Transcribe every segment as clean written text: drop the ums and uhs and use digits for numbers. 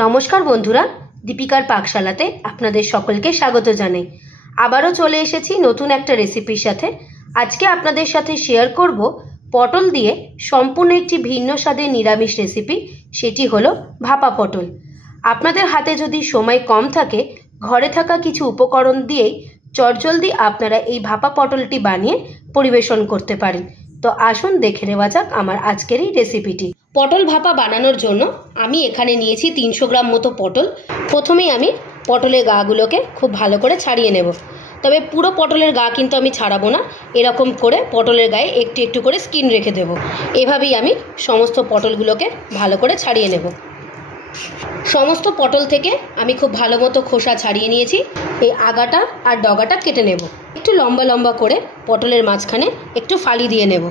নমস্কার বন্ধুরা, দীপিকার পাকশালাতে আপনাদের সকলকে স্বাগত জানাই। আবারও চলে এসেছি নতুন একটা রেসিপির সাথে। আজকে আপনাদের সাথে শেয়ার করব পটল দিয়ে সম্পূর্ণ একটি ভিন্ন স্বাদের নিরামিষ রেসিপি, সেটি হলো ভাপা পটল। আপনাদের হাতে যদি সময় কম থাকে, ঘরে থাকা কিছু উপকরণ দিয়েই চটজলদি আপনারা এই ভাপা পটলটি বানিয়ে পরিবেশন করতে পারেন। তো আসুন দেখে নেওয়া যাক আমার আজকের এই রেসিপিটি। পটল ভাপা বানানোর জন্য আমি এখানে নিয়েছি 300 গ্রাম মতো পটল। প্রথমেই আমি পটলের গাগুলোকে খুব ভালো করে ছাড়িয়ে নেব। তবে পুরো পটলের গা কিন্তু আমি ছাড়াবো না, এরকম করে পটলের গায়ে একটু একটু করে স্কিন রেখে দেব। এভাবেই আমি সমস্ত পটলগুলোকে ভালো করে ছাড়িয়ে নেব। সমস্ত পটল থেকে আমি খুব ভালো মতো খোসা ছাড়িয়ে নিয়েছি। এই আগাটা আর ডগাটা কেটে নেব। একটু লম্বা লম্বা করে পটলের মাঝখানে একটু ফালি দিয়ে নেব।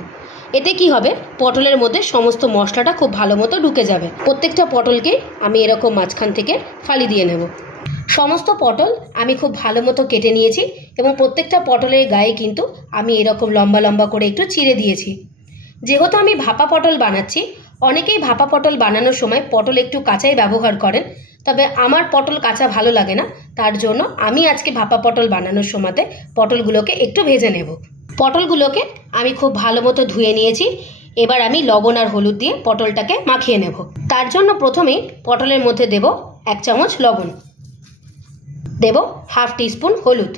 এতে কি হবে, পটলের মধ্যে সমস্ত মশলাটা খুব ভালো মতো ঢুকে যাবে। প্রত্যেকটা পটলকে আমি এরকম মাঝখান থেকে ফালি দিয়ে নেব। সমস্ত পটল আমি খুব ভালো মতো কেটে নিয়েছি এবং প্রত্যেকটা পটলের গায়ে কিন্তু আমি এরকম লম্বা লম্বা করে একটু চিড়ে দিয়েছি। যেহেতু আমি ভাপা পটল বানাচ্ছি, অনেকেই ভাপা পটল বানানোর সময় পটল একটু কাঁচাই ব্যবহার করেন, তবে আমার পটল কাঁচা ভালো লাগে না। তার জন্য আমি আজকে ভাপা পটল বানানোর সময়তে পটলগুলোকে একটু ভেজে নেব। পটলগুলোকে আমি খুব ভালো মতো ধুয়ে নিয়েছি। এবার আমি লবণ আর হলুদ দিয়ে পটলটাকে মাখিয়ে নেব। তার জন্য প্রথমেই পটলের মধ্যে দেব 1 চামচ লবণ, দেব হাফ টিস্পুন হলুদ।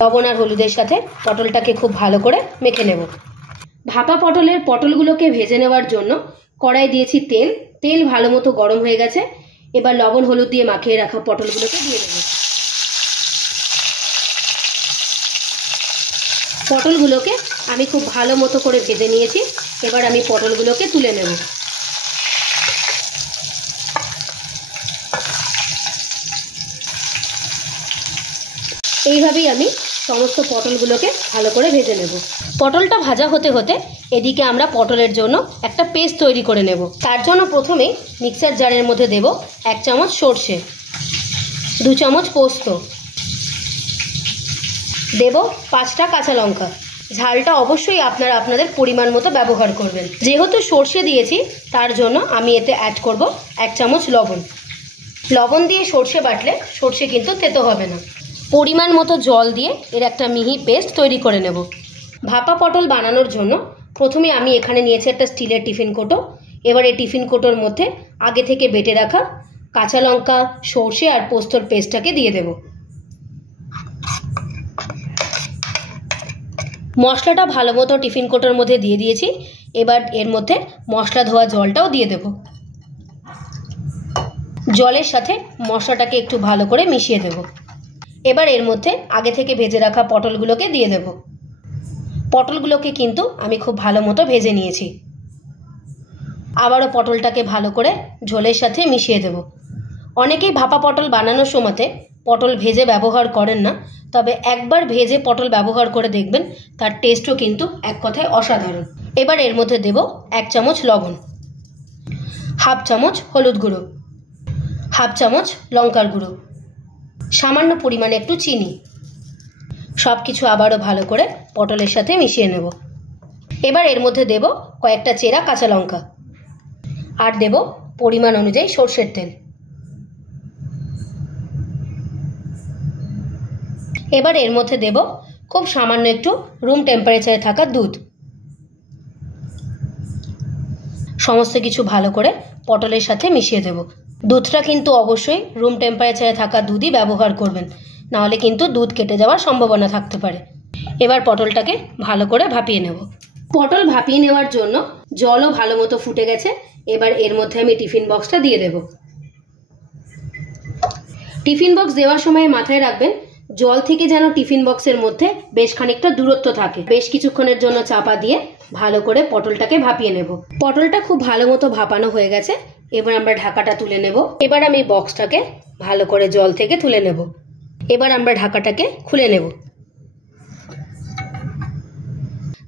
লবণ আর হলুদের সাথে পটলটাকে খুব ভালো করে মেখে নেব। ভাপা পটলগুলোকে ভেজে নেওয়ার জন্য কড়াই দিয়েছি তেল। তেল ভালো মতো গরম হয়ে গেছে। এবার লবণ হলুদ দিয়ে মাখিয়ে রাখা পটলগুলোকে দিয়ে দেব। পটলগুলোকে আমি খুব ভালো মতো করে ভেজে নিয়েছি। এবার আমি পটলগুলোকে তুলে নেব। এইভাবেই আমি সমস্ত পটলগুলোকে ভালো করে ভেজে নেব। পটলটা ভাজা হতে হতে এদিকে আমরা পটলের জন্য একটা পেস্ট তৈরি করে নেব। তার জন্য প্রথমেই মিক্সার জারের মধ্যে দেব 1 চামচ সর্ষে, 2 চামচ পোস্ত, দেব 5টা কাঁচা লঙ্কা। ঝালটা অবশ্যই আপনারা আপনাদের পরিমাণ মতো ব্যবহার করবেন। যেহেতু সর্ষে দিয়েছি, তার জন্য আমি এতে অ্যাড করব 1 চামচ লবণ। লবণ দিয়ে সর্ষে বাটলে সর্ষে কিন্তু তেতো হবে না। পরিমাণ মতো জল দিয়ে এর একটা মিহি পেস্ট তৈরি করে নেব। ভাপা পটল বানানোর জন্য প্রথমে আমি এখানে নিয়েছি একটা স্টিলের টিফিন কৌটো। এবার এই টিফিন কৌটোর মধ্যে আগে থেকে বেটে রাখা কাঁচা লঙ্কা, সর্ষে আর পোস্তর পেস্টটাকে দিয়ে দেব। মশলাটা ভালো মতো টিফিন কৌটোর মধ্যে দিয়ে দিয়েছি। এবার এর মধ্যে মশলা ধোয়া জলটাও দিয়ে দেব। জলের সাথে মশলাটাকে একটু ভালো করে মিশিয়ে দেব। এবার এর মধ্যে আগে থেকে ভেজে রাখা পটলগুলোকে দিয়ে দেব। পটলগুলোকে কিন্তু আমি খুব ভালো মতো ভেজে নিয়েছি। আবারও পটলটাকে ভালো করে ঝোলের সাথে মিশিয়ে দেব। অনেকেই ভাপা পটল বানানোর সময়তে পটল ভেজে ব্যবহার করেন না, তবে একবার ভেজে পটল ব্যবহার করে দেখবেন, তার টেস্টও কিন্তু এক কথায় অসাধারণ। এবার এর মধ্যে দেব 1 চামচ লবণ, হাফ চামচ হলুদ গুঁড়ো, হাফ চামচ লঙ্কার গুঁড়ো, সামান্য পরিমাণে একটু চিনি। সব কিছু আবারও ভালো করে পটলের সাথে মিশিয়ে নেব। এবার এর মধ্যে দেব কয়েকটা চেরা কাঁচা লঙ্কা আর দেব পরিমাণ অনুযায়ী সরষের তেল। এবার এর মধ্যে দেব খুব সামান্য একটু রুম টেম্পারেচারে থাকা দুধ। সমস্ত কিছু ভালো করে পটলের সাথে মিশিয়ে দেব। দুধটা কিন্তু অবশ্যই রুম টেম্পারেচারে থাকা দুধই ব্যবহার করবেন, নাহলে কিন্তু দুধ কেটে যাওয়ার সম্ভাবনা থাকতে পারে। এবার পটলটাকে ভালো করে ভাপিয়ে নেব। পটল ভাপিয়ে নেওয়ার জন্য জলও ভালো মতো ফুটে গেছে। এবার এর মধ্যে আমি টিফিন বক্সটা দিয়ে দেব। টিফিন বক্স দেওয়ার সময় মাথায় রাখবেন, জল থেকে যেন টিফিন বক্সের মধ্যে বেশ খানিকটা দূরত্ব থাকে। বেশ কিছুক্ষণের জন্য চাপা দিয়ে ভালো করে পটলটাকে ভাপিয়ে নেব। পটলটা খুব ভালো মতো ভাপানো হয়ে গেছে। এবার আমরা ঢাকাটা তুলে নেব। এবার আমি বক্সটাকে ভালো করে জল থেকে তুলে নেব। এবার আমরা ঢাকাটাকে খুলে নেব।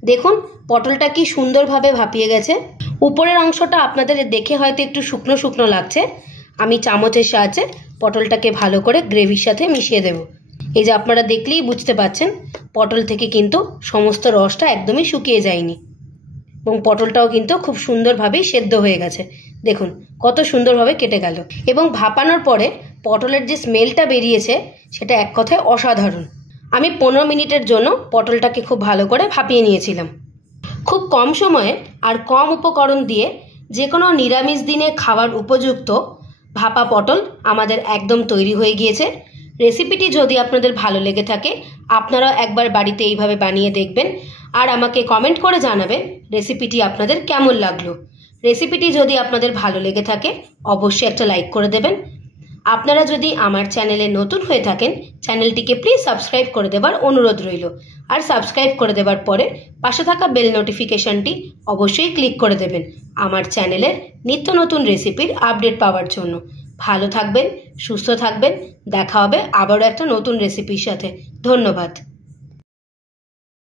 দেখুন পটলটা কি সুন্দরভাবে ভাপিয়ে গেছে। উপরের অংশটা আপনাদের দেখে হয়তো একটু শুকনো শুকনো লাগছে। আমি চামচের সাহায্যে পটলটাকে ভালো করে গ্রেভির সাথে মিশিয়ে দেব। এই যে আপনারা দেখলেই বুঝতে পাচ্ছেন, পটল থেকে কিন্তু সমস্ত রসটা একদমই শুকিয়ে যায়নি এবং পটলটাও কিন্তু খুব সুন্দরভাবেই সেদ্ধ হয়ে গেছে। দেখুন কত সুন্দরভাবে কেটে গেল। এবং ভাপানোর পরে পটলের যে স্মেলটা বেরিয়েছে সেটা এক কথায় অসাধারণ। আমি 15 মিনিটের জন্য পটলটাকে খুব ভালো করে ভাপিয়ে নিয়েছিলাম। খুব কম সময়ে আর কম উপকরণ দিয়ে যে কোনো নিরামিষ দিনে খাওয়ার উপযুক্ত ভাপা পটল আমাদের একদম তৈরি হয়ে গিয়েছে। রেসিপিটি যদি আপনাদের ভালো লেগে থাকে আপনারাও একবার বাড়িতে এইভাবে বানিয়ে দেখবেন আর আমাকে কমেন্ট করে জানাবেন রেসিপিটি আপনাদের কেমন লাগলো। রেসিপিটি যদি আপনাদের ভালো লেগে থাকে অবশ্যই একটা লাইক করে দেবেন। আপনারা যদি আমার চ্যানেলে নতুন হয়ে থাকেন চ্যানেলটিকে প্লিজ সাবস্ক্রাইব করে দেবার অনুরোধ রইল। আর সাবস্ক্রাইব করে দেবার পরে পাশে থাকা বেল নোটিফিকেশনটি অবশ্যই ক্লিক করে দেবেন আমার চ্যানেলের নিত্য নতুন রেসিপির আপডেট পাওয়ার জন্য। ভালো থাকবেন, সুস্থ থাকবেন, দেখা হবে আবারও একটা নতুন রেসিপির সাথে। ধন্যবাদ।